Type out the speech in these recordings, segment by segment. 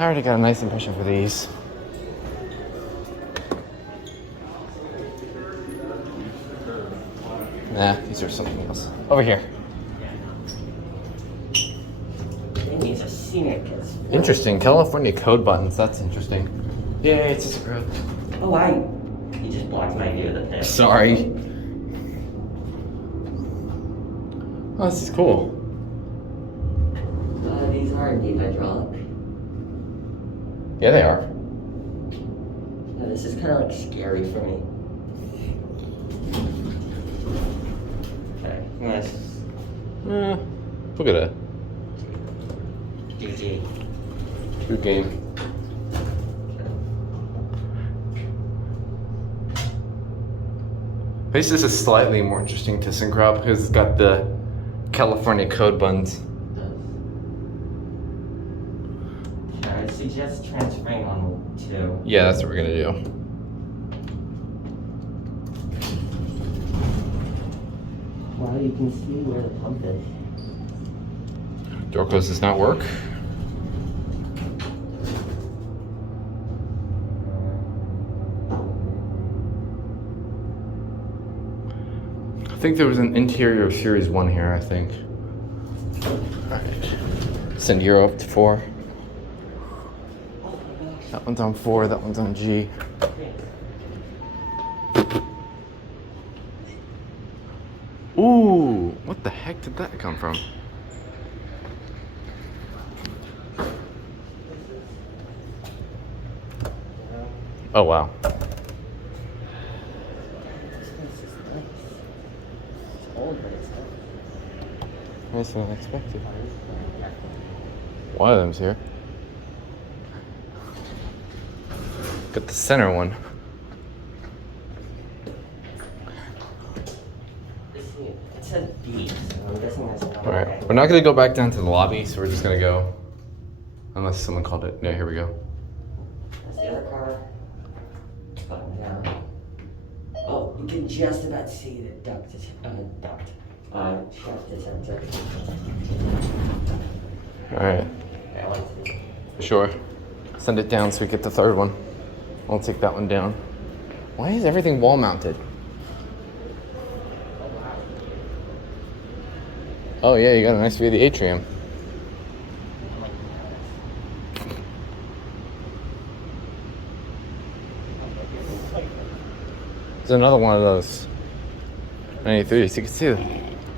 I already got a nice impression for these. Nah, these are something else. Over here. These are scenic. Interesting. California code buttons. That's interesting. Yay, it's just a group. Oh, you just blocked my view of the pit. Sorry. Oh, this is cool. These are indeed hydraulic. Yeah, they are. Yeah, this is kind of like scary for me. Okay, nice. Look at that. GG. Good game. This is slightly more interesting to sync route because it's got the California code buttons. I suggest transferring on 2. Yeah, that's what we're gonna do. Wow, you can see where the pump is. Door close does not work. I think there was an interior of Series 1 here, I think. Alright. Send Euro up to 4. That one's on 4, that one's on G. Ooh, what the heck did that come from? Oh, wow. Nicer than expected. One of them's here. Got the center one. It says B, so I'm guessing that's not Alright, okay. we're not gonna go back down to the lobby, so we're just gonna go. Unless someone called it. Yeah, here we go. That's the other car. Button down. Oh, you can just about see the shaft detector. Alright, Okay, I want to see. sure. Send it down so we get the third one. I'll take that one down. Why is everything wall mounted? Oh yeah, you got a nice view of the atrium. There's another one of those. 93, so you can see it.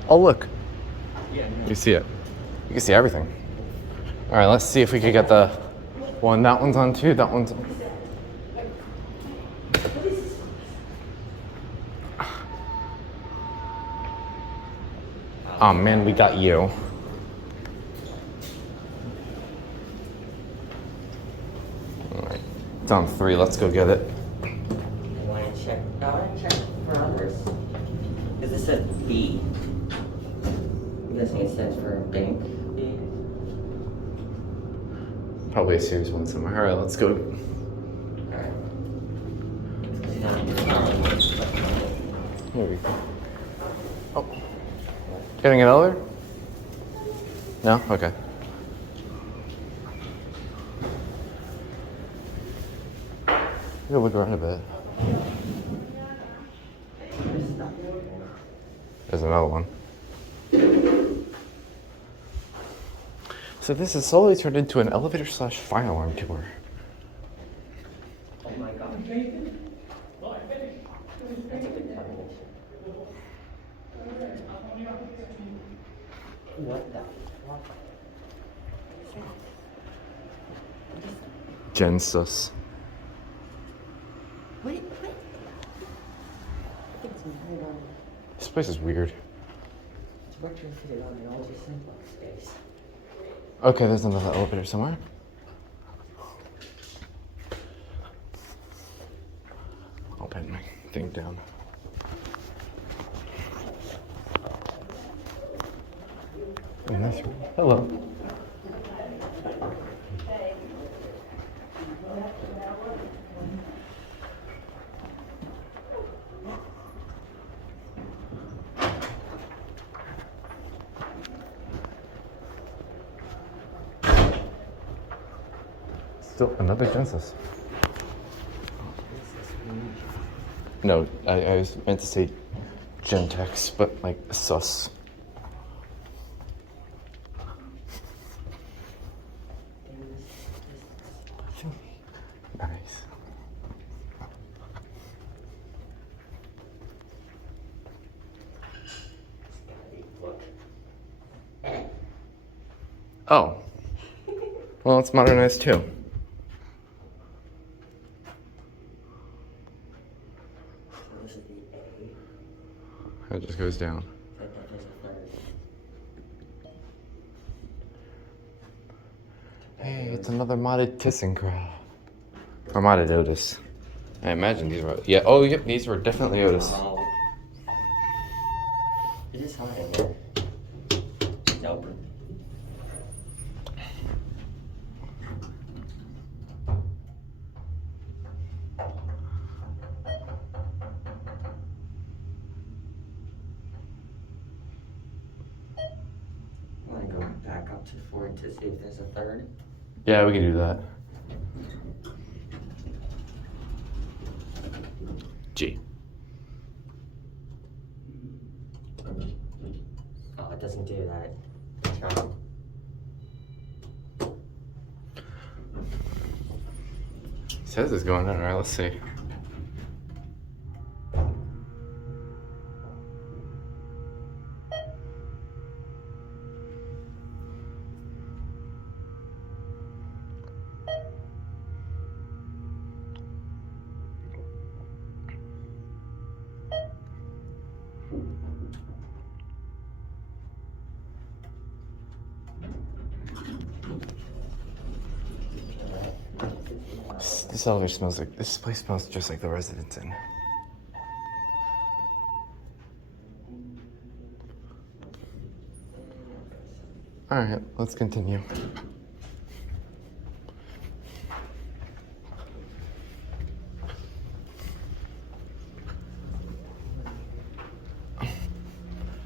Oh look. You can see it. You can see everything. Alright, let's see if we can get the one. That one's on 2, that one's on. Oh man, we got you. Alright, it's on 3, let's go get it. I want to check. I want to check for others. Because it says B. I'm guessing it stands for bank B. Probably a Series 1 somewhere. Alright, let's go. Alright. Here we go. Oh. Getting an elevator? No? Okay. We'll look around a bit. There's another one. So this has slowly turned into an elevator / fire alarm tour. Oh my god. What the fuck? Gensus. Wait. It's married on. This place is weird. It's retrofitted on an ultra simplex space. Okay, there's another elevator somewhere. I'll pin my thing down. Oh, nice. Hello. Still another Genesis. No, I was meant to say Gentex, but like sus. Nice. Oh. Well, it's modernized too. It just goes down. Hey, it's another modded ThyssenKrupp. Or modded Otis. I imagine these were. Yeah, oh, yep, these were definitely Otis. It is hot in here. Nope. Want to go back up to 4 to see if there's a third? Yeah, we can do that. G. Oh, it doesn't do that. Says it's going on. All right, let's see. This elevator smells like, this place smells just like the Residence Inn. All right, let's continue.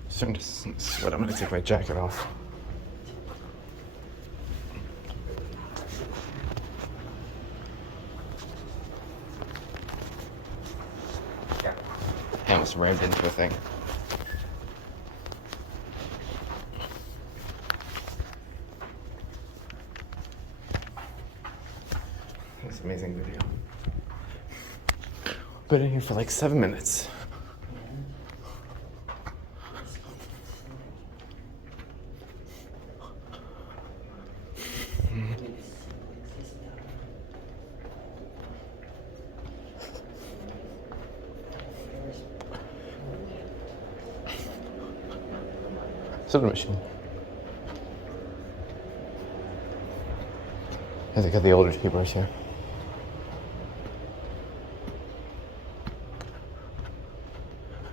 Starting to sweat. I'm gonna take my jacket off. I almost rammed into a thing. That's an amazing video. Been in here for like 7 minutes. Soda machine. I think I got the older keyboards here.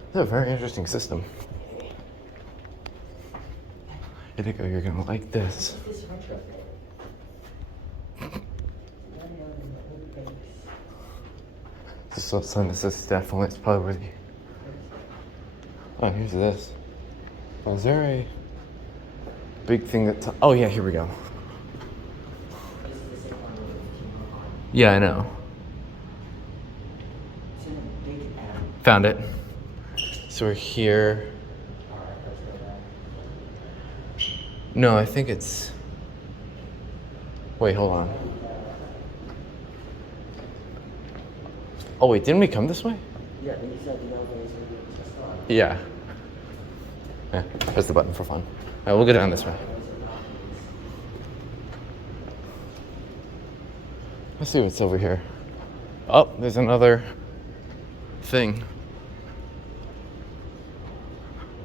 It's a very interesting system. I think you're gonna like this. This is so slim. This is definitely, it's probably where the. Oh, here's this. Is there a big thing that's... Oh, yeah, here we go. Yeah, I know. Found it. So we're here. No, I think it's... Wait, hold on. Oh, wait, didn't we come this way? Yeah, you said the elevator is just on. Yeah. Yeah, press the button for fun. All right, we'll go down this way. Let's see what's over here. Oh, there's another thing.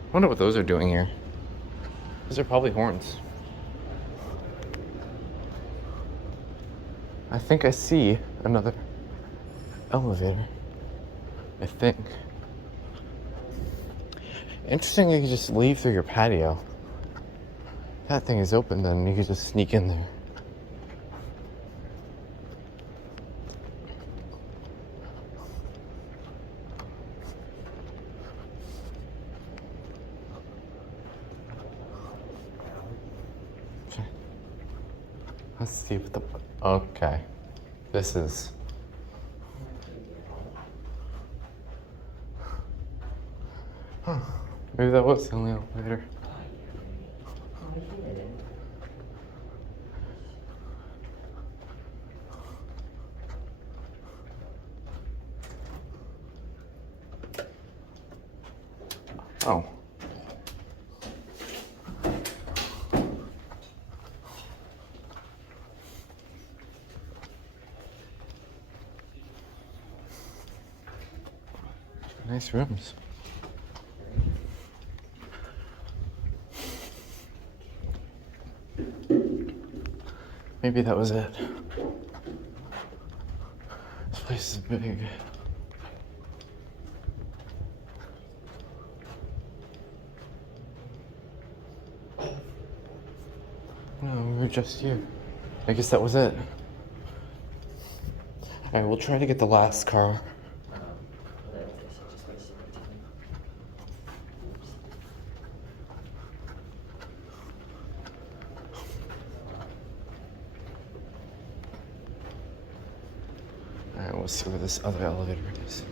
I wonder what those are doing here. Those are probably horns. I think I see another elevator. I think. Interesting, you can just leave through your patio. If that thing is open, then you can just sneak in there. Okay. Let's see what the... Okay. This is. Huh. Maybe that was the only elevator. Oh. Nice rooms. Maybe that was it. This place is big. No, we were just here. I guess that was it. Alright, we'll try to get the last car. Alright, we'll see where this other elevator is.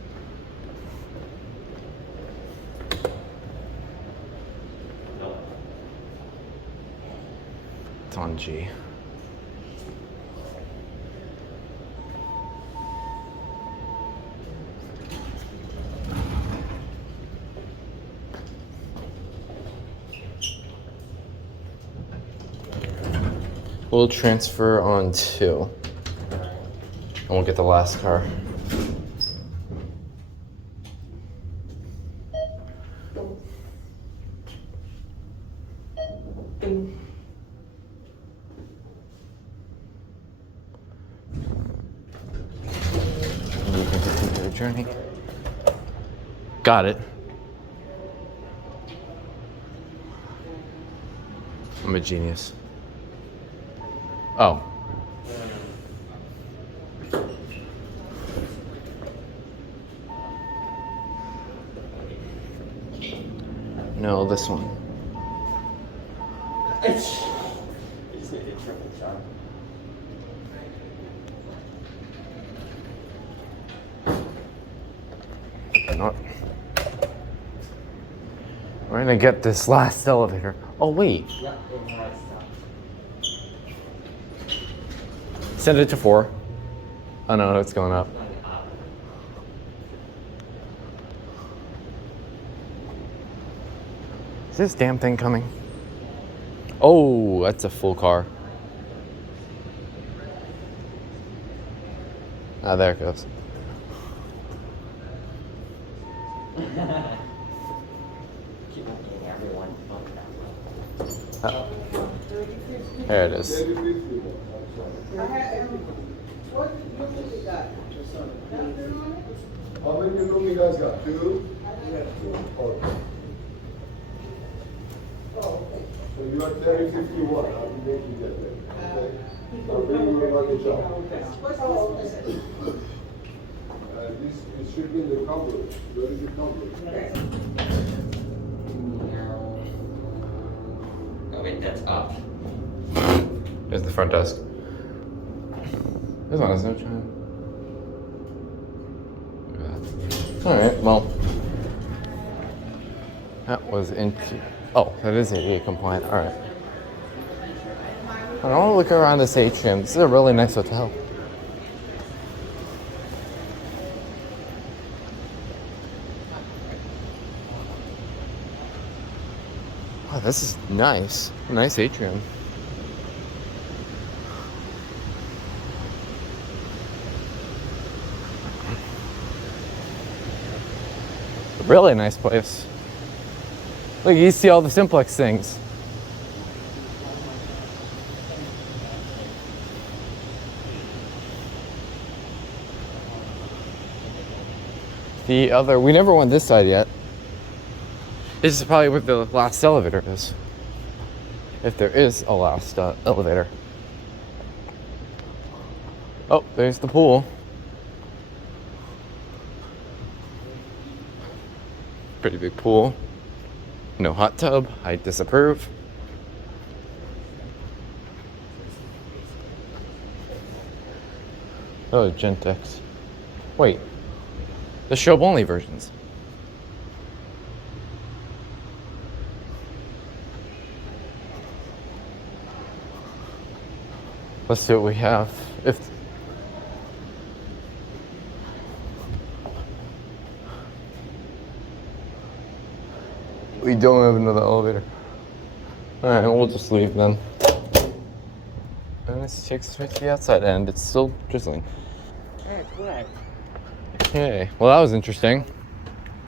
It's on G. We'll transfer on 2. And we'll get the last car. You can continue your journey. Got it. I'm a genius. Oh. No, this one. Not. We're gonna get this last elevator. Oh wait. Send it to 4. Oh no, it's going up. Is this damn thing coming? Oh, that's a full car. Ah, there it goes. There it is. How many room you guys got? 2? Okay. So you are 3051. How do you make you get there? Okay. I'll bring you a luggage up. It should be in the coverage. Where is the coverage? Oh wait, that's up. There's the front desk. This one has no chime. Alright, well. That was into. Oh, that is ADA compliant. Alright. I want to look around this atrium. This is a really nice hotel. Wow, this is nice. Nice atrium. Really nice place. Look, you see all the simplex things. The other, we never went this side yet. This is probably where the last elevator is. If there is a last elevator. Oh, there's the pool. Pretty big pool. No hot tub. I disapprove. Oh, Gentex. Wait. The show only versions. Let's see what we have. If we don't have another elevator. Alright, we'll just leave then. And this takes us right to the outside end. It's still drizzling. It's wet. Okay. Well, that was interesting.